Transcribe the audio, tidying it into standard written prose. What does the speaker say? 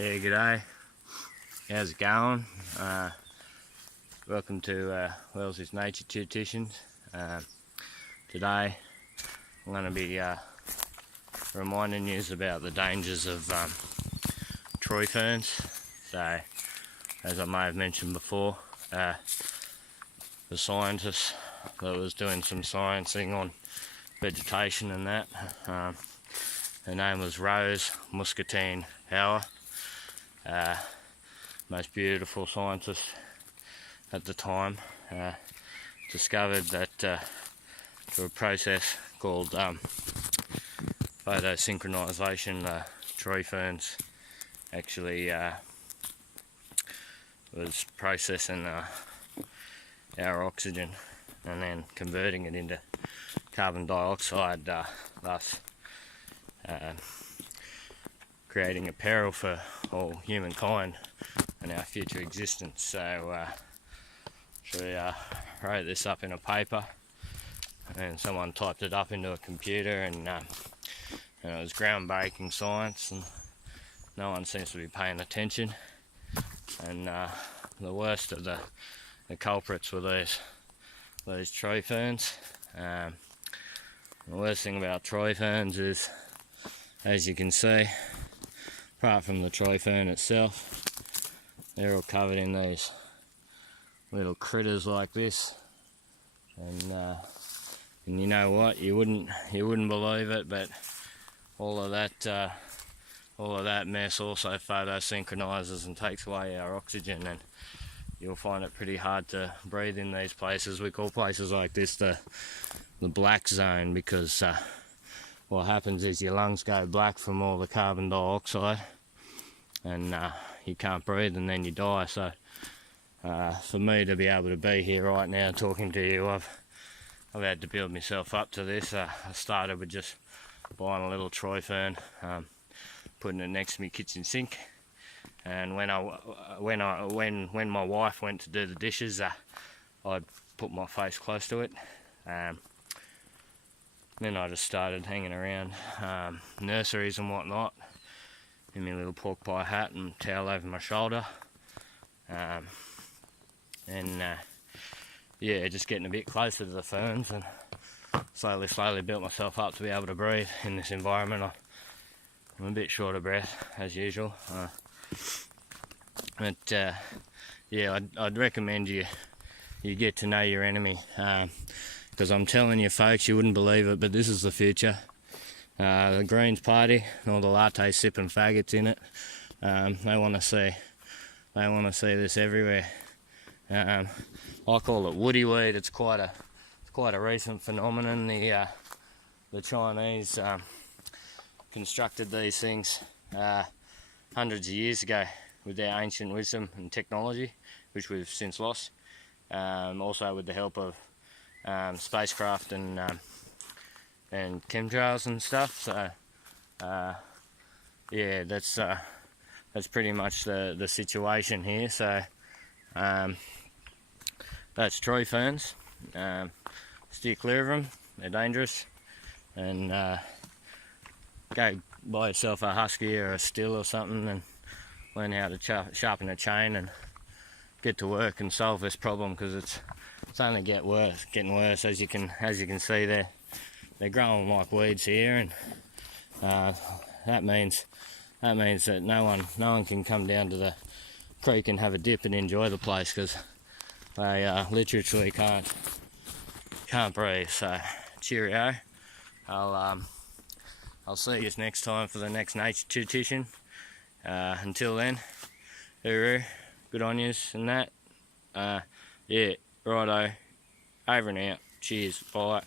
Yeah, g'day. How's it going? Welcome to Wells's Nature Tutition. Today I'm going to be reminding you about the dangers of tree ferns. So, as I may have mentioned before, the scientist that was doing some sciencing on vegetation and that, her name was Rose Muscatine Hauer. Most beautiful scientist at the time, discovered that through a process called photosynchronization, tree ferns actually was processing our oxygen and then converting it into carbon dioxide, thus creating a peril for all humankind and our future existence. So she wrote this up in a paper, and someone typed it up into a computer, and it was groundbreaking science, and no one seems to be paying attention. And the worst of the culprits were these tree ferns. The worst thing about tree ferns is, as you can see, apart from the tree fern itself, they're all covered in these little critters like this, and you know what? You wouldn't believe it, but all of that mess also photosynchronizes and takes away our oxygen, and you'll find it pretty hard to breathe in these places. We call places like this the black zone, because what happens is your lungs go black from all the carbon dioxide, and you can't breathe, and then you die. So for me to be able to be here right now talking to you, I've had to build myself up to this. I started with just buying a little tree fern, putting it next to my kitchen sink, and when my wife went to do the dishes, I'd put my face close to it. Then I just started hanging around nurseries and whatnot in my little pork pie hat and towel over my shoulder, yeah, just getting a bit closer to the ferns, and slowly built myself up to be able to breathe in this environment. I'm a bit short of breath as usual, but yeah, I'd recommend you get to know your enemy, because I'm telling you folks, you wouldn't believe it, but this is the future. The Greens Party and all the latte sipping faggots in it, they want to see this everywhere. I call it woody weed. It's quite a recent phenomenon. The Chinese constructed these things hundreds of years ago with their ancient wisdom and technology, which we've since lost. Also with the help of spacecraft and chemtrails and stuff. So yeah, that's pretty much the situation here. So that's tree ferns. Steer clear of them, they're dangerous, and go buy yourself a husky or a still or something and learn how to sharpen a chain and get to work and solve this problem, because it's only getting worse. As you can see, they're growing like weeds here, and that means that no one can come down to the creek and have a dip and enjoy the place, because they literally can't breathe. So cheerio. I'll see you next time for the next Nature Tutition. Until then, hooroo, good on yous and that. Yeah, righto, over and out. Cheers, bye.